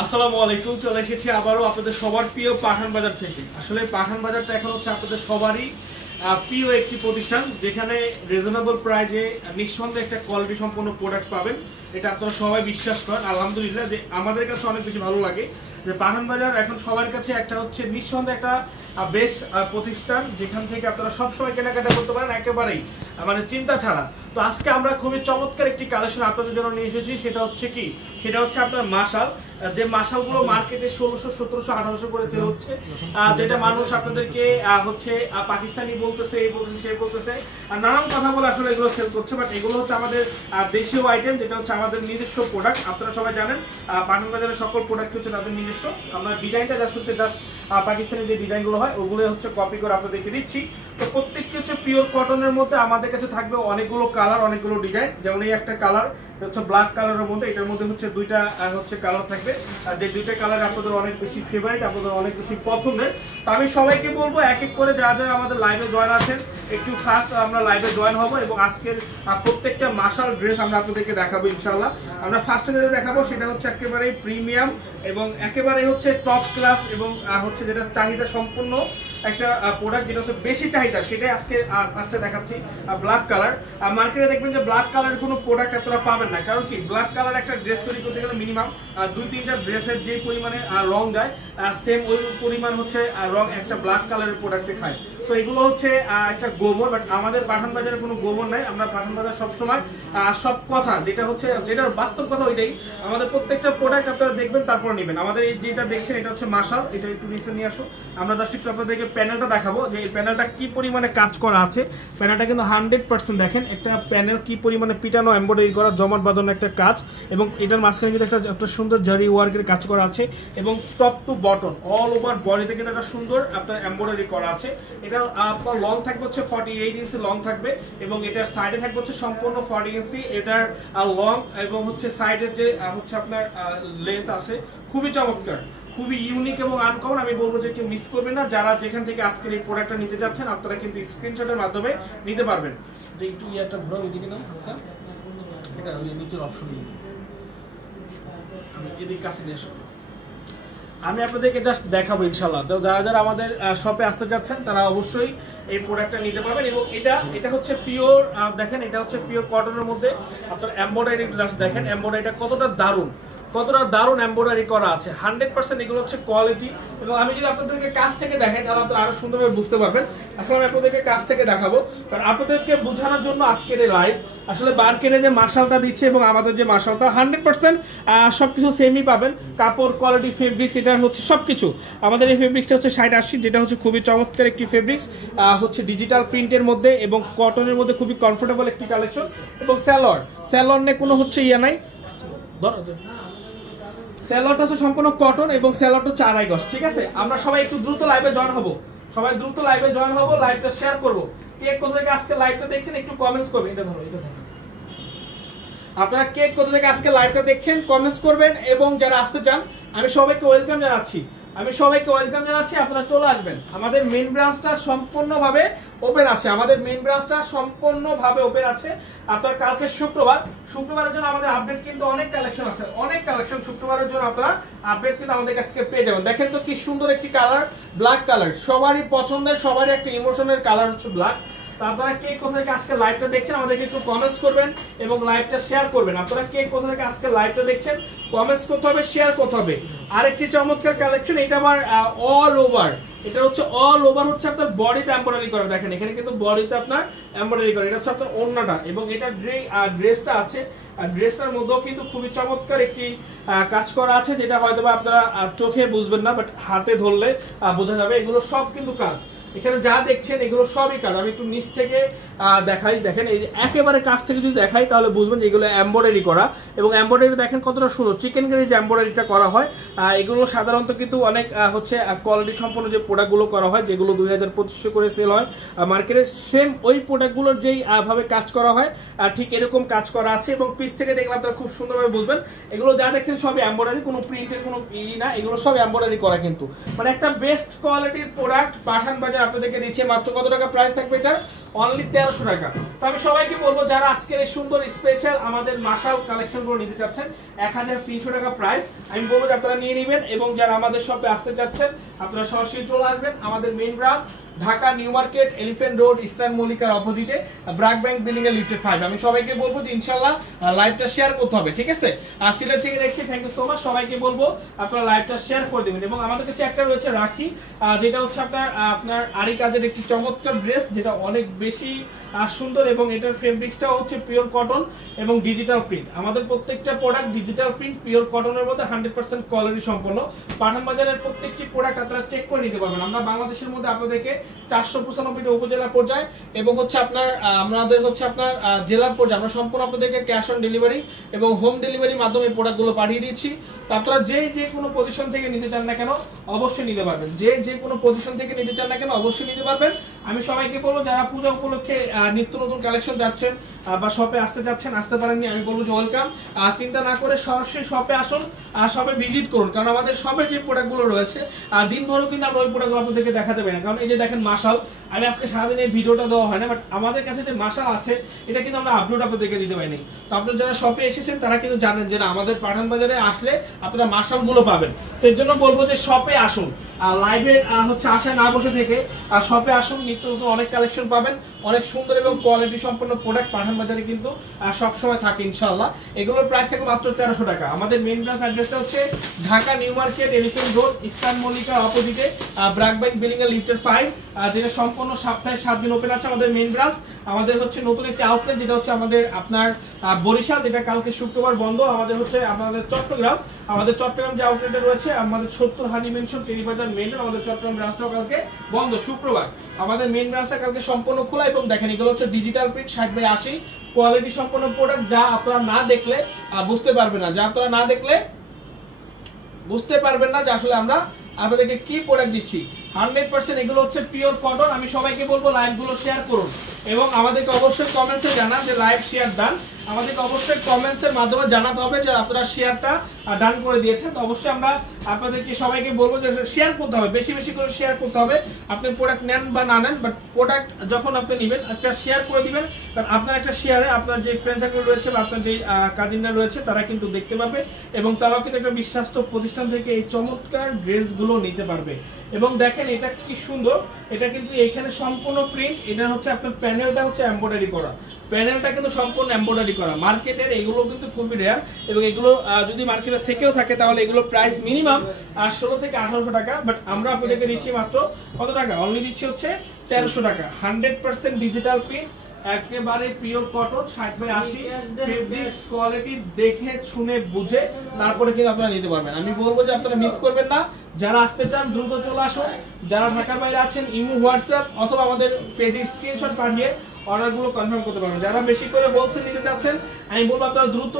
আসসালামু আলাইকুম। চলে এসেছি আবারও আপনাদের সবার প্রিয় পাঠান বাজার থেকে। আসলে পাঠান বাজারটা এখন হচ্ছে আপনাদের সবারই প্রিয় একটি প্রতিষ্ঠান, যেখানে রিজনেবল প্রাইজে নিঃসন্দেহে একটা কোয়ালিটি সম্পন্ন প্রোডাক্ট পাবেন। এটা আপনারা সবাই বিশ্বাস করেন। আলহামদুলিল্লাহ, যে আমাদের কাছে অনেক বেশি ভালো লাগে যে পাঠান বাজার এখন সবার কাছে একটা হচ্ছে নিঃসন্দেহে একটা বেস্ট প্রতিষ্ঠান, যেখান থেকে আপনারা সবসময় কেনাকাটা করতে পারেন একেবারেই মানে চিন্তা ছাড়া। তো আজকে আমরা খুবই চমৎকার একটি কালেকশন আপনাদের জন্য নিয়ে এসেছি। সেটা হচ্ছে কি, সেটা হচ্ছে আপনার মাশাল, যে মাশালগুলো মার্কেটে 1600, 1700, 1800 করে সেল হচ্ছে, যেটা মানুষ আপনাদেরকে হচ্ছে পাকিস্তানি বলতেছে, এই বলতেছে, সে বলতেছে, আর নানান কথা বলে আসলে এগুলো সেল করছে। বাট এগুলো হচ্ছে আমাদের দেশীয় আইটেম, যেটা হচ্ছে আমাদের নিজস্ব প্রোডাক্ট। আপনারা সবাই জানেন পাঠান বাজারের সকল প্রোডাক্ট হচ্ছে তাদের নিজস্ব। আমরা ডিজাইনটা জাস্ট হচ্ছে পাকিস্তানি যে ডিজাইনগুলো হয় ওগুলো হচ্ছে কপি করে আপনাদেরকে দিচ্ছি। তো প্রত্যেকটি হচ্ছে পিওর কটনের মধ্যে আমাদের কাছে থাকবে অনেকগুলো কালার, অনেকগুলো ডিজাইন। যেমন এই একটা কালার হচ্ছে ব্ল্যাক কালারের মধ্যে, এটার মধ্যে হচ্ছে দুইটা হচ্ছে কালার থাকবে, আর যে দুইটা কালার আপনাদের অনেক বেশি ফেভারিট, আপনাদের অনেক বেশি পছন্দের। তো আমি সবাইকে বলবো এক এক করে যারা যারা আমাদের লাইভে জয়েন আছেন একটু ফার্স্ট আমরা লাইভে জয়েন হবো, এবং আজকের প্রত্যেকটা মাশাল ড্রেস আমরা আপনাদেরকে দেখাবো ইনশাআল্লাহ। আমরা ফার্স্টে যেটা দেখাবো সেটা হচ্ছে একেবারে প্রিমিয়াম এবং একেবারে হচ্ছে টপ ক্লাস, এবং হচ্ছে যেটা চাহিদা সম্পূর্ণ একটা প্রোডাক্ট, যেটা হচ্ছে বেশি চাহিদা, সেটাই আজকে ফার্স্টে দেখাচ্ছি। ব্ল্যাক কালার, মার্কেটে দেখবেন যে ব্ল্যাক কালারের কোনো প্রোডাক্ট আপনারা পাবেন না। কারণ কি, ব্ল্যাক কালার একটা ড্রেস তৈরি করতে গেলে মিনিমাম 2-3টা ড্রেসের যে পরিমাণে রং যায়, সেম ওই পরিমাণ হচ্ছে রং একটা ব্ল্যাক কালারের প্রোডাক্টে খায়। সো এগুলো হচ্ছে একটা গোমর, বাট আমাদের পাঠান বাজারে কোনো গোমর নাই। আমরা পাঠান বাজার সবসময় সব কথা যেটা হচ্ছে, যেটার বাস্তব কথা ওইটাই। আমাদের প্রত্যেকটা প্রোডাক্ট আপনারা দেখবেন, তারপর নেবেন। আমাদের এই যেটা দেখছেন এটা হচ্ছে মাশাল, এটা একটু নিচে নিয়ে আসো। আমরা জাস্ট একটু আপনাদেরকে প্যানেলটা দেখাবো, যে এই প্যানেলটা কি পরিমাণে কাজ করা আছে। প্যানেলটা কিন্তু 100% দেখেন, একটা প্যানেল কি পরিমাণে পিটানো, এমব্রয়ডারি করা, জমাট বাঁধানো একটা কাজ, এবং এটার মাঝখানে কিন্তু একটা সুন্দর জারি ওয়ার্কের কাজ করা আছে, এবং top to bottom all over বডিতে কিন্তু একটা সুন্দর আপনার এমব্রয়ডারি করা আছে। এটা আপনার লং থাকবে হচ্ছে 48 ইঞ্চি লং থাকবে, এবং এটার সাইডে থাকবে হচ্ছে সম্পূর্ণ 40 ইঞ্চি এটার লং, এবং হচ্ছে সাইডের যে হচ্ছে আপনার লেন্থ আছে, খুবই চমৎকার, খুবই ইউনিক এবং আনকমন। আমি বলবো যে কেউ মিস করবেন না। যারা যেখান থেকে আজকের এই প্রোডাক্টটা নিতে যাচ্ছেন আপনারা কিন্তু স্ক্রিনশটের মাধ্যমে নিতে পারবেন। একটু একটা ঘোরাও এদিকে নাও, এটা ওই নিচের অপশন নিয়ে আমি এদিক কাছে নিয়ে আসবো। আমি আপনাদেরকে জাস্ট দেখাবো ইনশাআল্লাহ। তো যারা যারা আমাদের শপে আসতে যাচ্ছেন তারা অবশ্যই এই প্রোডাক্টটা নিতে পারবেন। এবং এটা হচ্ছে পিওর, দেখেন এটা হচ্ছে পিওর কটনের মধ্যে আপনার এমব্রয়ডারি, জাস্ট দেখেন এমব্রয়ডারিটা কতটা দারুণ, কতটা দারুণ এমব্রয়ডারি করা আছে। 100% এগুলো হচ্ছে কোয়ালিটি। এবং আমি যদি আপনাদেরকে কাছ থেকে দেখাই তাহলে আপনারা আরো সুন্দরভাবে বুঝতে পারবেন। এখন আমি আপনাদেরকে কাছ থেকে দেখাবো, কারণ আপনাদেরকে বোঝানোর জন্য আজকের এই লাইভ। আসলে মার্কেটে যে মাশালটা দিচ্ছে এবং আমাদের যে মাশালটা 100% সবকিছু সেমই পাবেন। কাপড় কোয়ালিটি, ফেব্রিক্স, এটা হচ্ছে সবকিছু। আমাদের এই ফেব্রিক্সটা হচ্ছে 60-80, যেটা হচ্ছে খুবই চমৎকার একটি ফেব্রিক্স, হচ্ছে ডিজিটাল প্রিন্টের মধ্যে এবং কটনের মধ্যে খুবই কমফোর্টেবল একটি কালেকশন। এবং স্যালোয়ার নিয়ে কোনো হচ্ছে ইয়া নাই, স্যালোয়ারটা হচ্ছে সম্পূর্ণ কটন, এবং স্যালোয়ারটা হচ্ছে 2.5 গজ। ঠিক আছে, আমরা সবাই একটু দ্রুত লাইভে জয়েন হব, সবাই দ্রুত লাইভে জয়েন হব, লাইভটা শেয়ার করব। কে কোথা থেকে আজকে লাইভটা দেখছেন একটু কমেন্টস করবেন। এটা ধরো, এটা ধরো, আপনারা কে কোথা থেকে আজকে লাইভটা দেখছেন কমেন্টস করবেন। এবং যারা আসতে চান আমি সবাইকে ওয়েলকাম জানাচ্ছি, আপনারা চলে আসবেন। আমাদের মেইন ব্রাঞ্চটা সম্পূর্ণভাবে ওপেন আছে, আপনার কালকে শুক্রবারের জন্য আমাদের আপডেট কিন্তু অনেক কালেকশন আছে, শুক্রবারের জন্য আপনারা আপডেট কিন্তু আমাদের কাছ থেকে পেয়ে যাবেন। দেখেন তো কি সুন্দর একটি কালার, ব্ল্যাক কালার, সবারই পছন্দের, সবারই একটা ইমোশনের কালার হচ্ছে ব্ল্যাক। আপনারা কে কোথা থেকে আজকে লাইভটা দেখছেন আমাদেরকে একটু কমেন্টস করবেন এবং লাইভটা শেয়ার করবেন। আপনারা কে কোথা থেকে আজকে লাইভটা দেখছেন কমেন্টস করতে হবে, শেয়ার করতে হবে। আরেকটি চমৎকার কালেকশন, এটা আবার অল ওভার, এটা হচ্ছে অল ওভার হচ্ছে আপনার বডিতে এমব্রয়ডারি করা। দেখেন এখানে কিন্তু বডিতে আপনার এমব্রয়ডারি করা, এটা হচ্ছে আপনার ওড়নাটা, এবং এটা ড্রেসটা আছে, ড্রেসটার মধ্যেও কিন্তু খুবই চমৎকার একটি কাজ করা আছে, যেটা হয়তো আপনারা চোখে বুঝবেন না, বাট হাতে ধরলে বোঝা যাবে। এগুলো সব কিন্তু কাজ, এখানে যা দেখছেন এগুলো সবই কাজ। আমি একটু নিচ থেকে দেখাই, দেখেন এই একেবারে কাছ থেকে যদি দেখাই তাহলে বুঝবেন যে এগুলো এমব্রয়ডারি করা, এবং এমব্রয়ডারি দেখেন কতটা সুন্দর চিকেন কারি যে এমব্রয়ডারিটা করা হয়। এগুলো সাধারণত কিন্তু অনেক হচ্ছে কোয়ালিটি সম্পন্ন যে প্রোডাক্টগুলো করা হয়, যেগুলো 2000-2500 করে সেল হয় মার্কেটে, সেম ওই প্রোডাক্টগুলোর যেই ভাবে কাজ করা হয় ঠিক এরকম কাজ করা আছে। এবং পিস থেকে দেখলে আপনারা খুব সুন্দরভাবে বুঝবেন এগুলো যা দেখছেন সবই এমব্রয়ডারি, কোনো প্রিন্টের কোনো না, এগুলো সব এমব্রয়ডারি করা। কিন্তু মানে একটা বেস্ট কোয়ালিটির প্রোডাক্ট পাঠান বাজার বাজার আপনাদেরকে দিচ্ছি মাত্র কত টাকা প্রাইস থাকবে এটা অনলি 1300 টাকা। তো আমি সবাইকে বলবো যারা আজকের এই সুন্দর স্পেশাল আমাদের মাশাল কালেকশন গুলো নিতে চাচ্ছেন 1300 টাকা প্রাইস, আমি বলবো যে আপনারা নিয়ে নেবেন। এবং যারা আমাদের শপে আসতে চাচ্ছেন আপনারা সরাসরি চলে আসবেন আমাদের main branch Dhaka New Market Elephant Road Eastern মল্লিকার অপোজিটে ব্র্যাক ব্যাংক বিল্ডিং এর লিফটে 5। আমি সবাইকে বলবো যে ইনশাআল্লাহ লাইভটা শেয়ার করতে হবে, ঠিক আছে? আর সিলেট থেকে দেখছি থ্যাংক ইউ সো মাচ, সবাইকে বলবো আপনারা লাইভটা শেয়ার করে দিবেন। এবং আমাদের কাছে একটা রয়েছে রাখি, যেটা হচ্ছে আপনার আরি কাজের একটি চমৎকার ড্রেস, যেটা অনেক বেশি সুন্দর এবং এটার ফেব্রিক্সটাও হচ্ছে পিওর কটন এবং ডিজিটাল প্রিন্ট। আমাদের প্রত্যেকটা প্রোডাক্ট ডিজিটাল প্রিন্ট পিওর কটনের মধ্যে 100% কোয়ালিটি সম্পন্ন। পাঠান বাজারের প্রত্যেকটি প্রোডাক্ট আপনারা চেক করে নিতে পারবেন। আমরা বাংলাদেশের মধ্যে আপনাদেরকে 495টা উপজেলা পর্যায়ে এবং হচ্ছে আমাদের হচ্ছে আপনার জেলার পর্যায়ে আমরা সম্পূর্ণ আপনাদেরকে ক্যাশ অন ডেলিভারি এবং হোম ডেলিভারির মাধ্যমে প্রোডাক্টগুলো পাঠিয়ে দিচ্ছি। তো আপনারা যে কোনো পজিশন থেকে নিতে চান না কেন অবশ্যই নিতে পারবেন, যে কোনো পজিশন থেকে নিতে চান না কেন অবশ্যই নিতে পারবেন। আমি সবাইকে বলবো যারা পূজা উপলক্ষে নিত্য নতুন কালেকশন যাচ্ছেন বা শপে আসতে যাচ্ছেন, আসতে পারেননি, আমি বলবো যে ওয়েলকাম। চিন্তা না করে সরাসরি শপে আসুন, শপে ভিজিট করুন, কারণ আমাদের শপে যে প্রোডাক্টগুলো রয়েছে দিনভরও কিন্তু আমরা ওই প্রোডাক্টগুলো আপনাদেরকে দেখাতে পারি না। কারণ এই যে দেখেন মাশাল, আমি আজকে সারাদিন এই ভিডিওটা দেওয়া হয় না, বাট আমাদের কাছে যে মাশাল আছে এটা কিন্তু আমরা আপলোড আপনাদেরকে দিতে পারিনি। তো আপনারা যারা শপে এসেছেন তারা কিন্তু জানেন যে না আমাদের পাঠান বাজারে আসলে আপনারা মাশালগুলো পাবেন। সেই জন্য বলবো যে শপে আসুন, লাইভে হচ্ছে আশায় না বসে থেকে শপে আসুন, নিত্য নতুন অনেক কালেকশন পাবেন, অনেক সুন্দর এবং কোয়ালিটি সম্পন্ন প্রোডাক্ট পাঠান বাজারে কিন্তু সব সময় থাকে ইনশাআল্লাহ। এগুলোর প্রাইস থাকে মাত্র 1300 টাকা। আমাদের মেইন ব্রাঞ্চ অ্যাড্রেসটা হচ্ছে Dhaka New Market Elephant Road Eastern মল্লিকার অপোজিটে ব্র্যাক ব্যাংক বিল্ডিং এর লিফটের 5, যেটা সম্পূর্ণ সপ্তাহে 7 দিন ওপেন আছে আমাদের মেইন ব্রাঞ্চ। আমাদের হচ্ছে নতুন একটি আউটলেট যেটা হচ্ছে আমাদের আপনার বরিশাল, যেটা কালকে শুক্রবার বন্ধ। আমাদের হচ্ছে আমাদের চট্টগ্রাম যে আউটলেটে রয়েছে আমাদের 70 হাজি মেনশন টেরিবাজার মেইন রোড, আমাদের চট্টগ্রাম ব্রাঞ্চটাও কালকে বন্ধ শুক্রবার। আমাদের মেইন ব্রাঞ্চটা কালকে সম্পূর্ণ খোলা। এবং দেখেন এগুলো হচ্ছে ডিজিটাল প্রিন্ট 60/80 কোয়ালিটি সম্পন্ন প্রোডাক্ট, যা আপনারা না দেখলে বুঝতে পারবেন না, বুঝতে পারবেন না যে আসলে আমরা আপনাদেরকে কি প্রোডাক্ট দিচ্ছি। 100% এগুলো হচ্ছে পিওর কটন। আমি সবাইকে বলবো লাইভগুলো শেয়ার করুন এবং আমাদেরকে অবশ্যই কমেন্টসে জানান যে লাইভ শেয়ার ডান। আমাদেরকে অবশ্যই কমেন্টসের মাধ্যমে জানাতে হবে যে আপনারা শেয়ারটা ডান করে দিয়েছেন। তো অবশ্যই আমরা আপনাদেরকে সবাইকে বলবো যে শেয়ার করতে হবে, বেশি বেশি করে শেয়ার করতে হবে। আপনি প্রোডাক্ট নেন বা না নেন, বাট প্রোডাক্ট যখন আপনি নেবেন একটা শেয়ার করে দিবেন, কারণ আপনার একটা শেয়ারে আপনার যে ফ্রেন্ড সার্কেল রয়েছে বা আপনার যে কাজিনরা রয়েছে তারা কিন্তু দেখতে পারবে এবং তারাও কিন্তু একটা বিশ্বাস্ত প্রতিষ্ঠান থেকে এই চমৎকার ড্রেসগুলো নিতে পারবে। এবং দেখেন এটা কি সুন্দর, এটা কিন্তু এখানে সম্পূর্ণ প্রিন্ট, এটা হচ্ছে আপনার প্যানেলটা হচ্ছে এমব্রয়ডারি করা, প্যানেলটা কিন্তু সম্পূর্ণ এমব্রয়ডারি করা। মার্কেটের এগুলো কিন্তু খুবই রেয়ার এবং এগুলো যদি মার্কেটে থেকেও থাকে তাহলে এগুলো প্রাইস মিনিমাম 16 থেকে 1800 টাকা, বাট আমরা আপনাদেরকে দিচ্ছি মাত্র কত টাকা, অনলি দিচ্ছি হচ্ছে 1300 টাকা। 100% ডিজিটাল প্রিন্ট, একেবারে পিওর কটন 60/80 ফেব্রিক্স কোয়ালিটি দেখে শুনে বুঝে তারপরে কিন্তু আপনারা নিতে পারবেন। আমি বলবো যে আপনারা মিস করবেন না, যারা আসতে চান দ্রুত চলে আসুন। যারা ঢাকার বাইরে আছেন ইমো হোয়াটসঅ্যাপ অথবা আমাদের পেজে স্ক্রিনশট পাঠিয়ে অর্ডারগুলো কনফার্ম করতে পারবেন। যারা বেশি করে হোলসেল নিতে চাচ্ছেন আমি বলবো আপনারা দ্রুত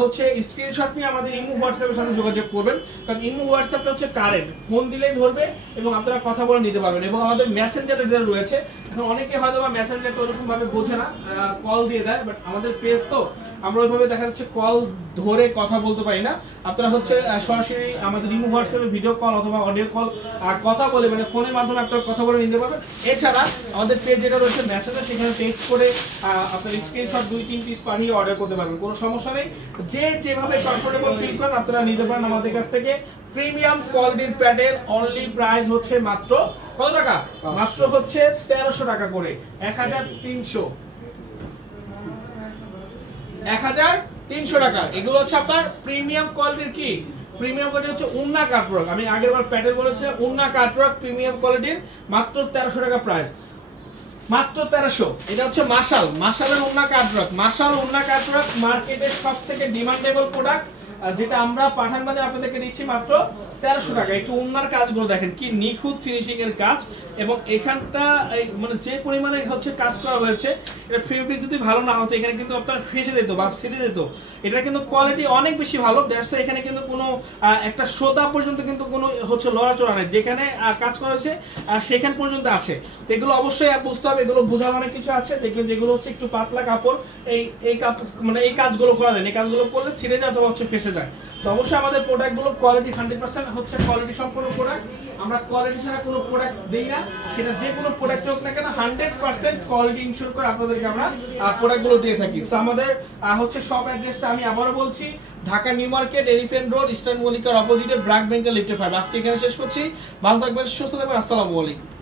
হচ্ছে স্ক্রিনশট নিয়ে আমাদের ইমো হোয়াটসঅ্যাপের সাথে যোগাযোগ করবেন, কারণ ইমো হোয়াটসঅ্যাপটা হচ্ছে কারেন্ট, ফোন দিলেই ধরবে এবং আপনারা কথা বলে নিতে পারবেন। এবং আমাদের মেসেঞ্জার যেটা রয়েছে, এখন অনেকে হয়তো বা মেসেঞ্জারটা ওরকম ভাবে বোঝে না, কল দিয়ে দেয়, বাট আমাদের পেজ তো আমরা ওইভাবে দেখা যাচ্ছে কল ধরে কথা বলতে পারি না। আপনারা হচ্ছে সরাসরি আমাদের ইমো হোয়াটসঅ্যাপে ভিডিও কল অথবা অডিও কল কথা বলে মানে ফোনের মাধ্যমে আপনারা কথা বলে নিতে পারবেন। এছাড়া আমাদের পেজ যেটা রয়েছে মেসেঞ্জার, সেখানে টেক্সট করে আপনার স্ক্রিনশট 2-3 পিস পাঠিয়ে অর্ডার করতে পারবেন, কোনো সমস্যা নেই। যে যেভাবে কমফোর্টেবল ফিল করেন আপনারা নিতে পারেন আমাদের কাছ থেকে। প্রিমিয়াম কোয়ালিটির প্যাডেল, অনলি প্রাইস হচ্ছে মাত্র কত টাকা, মাত্র হচ্ছে 1300 টাকা করে, 1300 টাকা। এগুলো হচ্ছে আপনার প্রিমিয়াম কোয়ালিটির কি প্রিমিয়াম কোয়ালিটি হচ্ছে উন্না কাটওয়ার্ক। আমি আগের বার প্যাডেল বলেছিলাম উন্না কাটওয়ার্ক প্রিমিয়াম কোয়ালিটির, মাত্র 1300 টাকা প্রাইস, মাত্র 1300। এটা হচ্ছে মাশালের উন্না কাটওয়ার্ক। মাশাল উন্না কাটওয়ার্ক মার্কেটের সবথেকে ডিমান্ডেবল প্রোডাক্ট, যেটা আমরা পাঠান বাজারে আপনাদেরকে দিচ্ছি মাত্র 1300 টাকা। একটু উন্নার কাজগুলো দেখেন কি নিখুঁত ফিনিশিং এর কাজ, এবং এখানটা মানে যে পরিমাণে হচ্ছে কাজ করা হয়েছে, এটা ফেব্রিক যদি ভালো না হতো এখানে কিন্তু আপনার ফেসে যেত বা ছিঁড়ে যেত। এটা কিন্তু কোয়ালিটি অনেক বেশি ভালো, দ্যাটস এখানে কিন্তু কোনো একটা সোতা পর্যন্ত কিন্তু কোনো হচ্ছে লড়াচড়া নেই, যেখানে কাজ করা হয়েছে সেখান পর্যন্ত আছে। তো এগুলো অবশ্যই বুঝতে হবে, এগুলো বোঝার অনেক কিছু আছে। দেখবেন যেগুলো হচ্ছে একটু পাতলা কাপড়, এই মানে এই কাজগুলো করা যায়, এই কাজগুলো করলে ছিঁড়ে যায় অথবা হচ্ছে ফেসে এসে যায়। তো অবশ্যই আমাদের প্রোডাক্টগুলো কোয়ালিটি 100% হচ্ছে কোয়ালিটি সম্পন্ন প্রোডাক্ট। আমরা কোয়ালিটি ছাড়া কোনো প্রোডাক্ট দিই না, সেটা যে কোনো প্রোডাক্ট হোক না কেন 100% কোয়ালিটি ইনশিওর করে আপনাদেরকে আমরা প্রোডাক্টগুলো দিয়ে থাকি। সো আমাদের হচ্ছে শপ অ্যাড্রেসটা আমি আবারও বলছি, Dhaka New Market, Elephant Road, Eastern মল্লিকার অপোজিটে, ব্র্যাক ব্যাংকের লিফটে 5। আজকে এখানে শেষ করছি। ভালো থাকবেন, সুস্থ থাকবেন, আসসালামু আলাইকুম।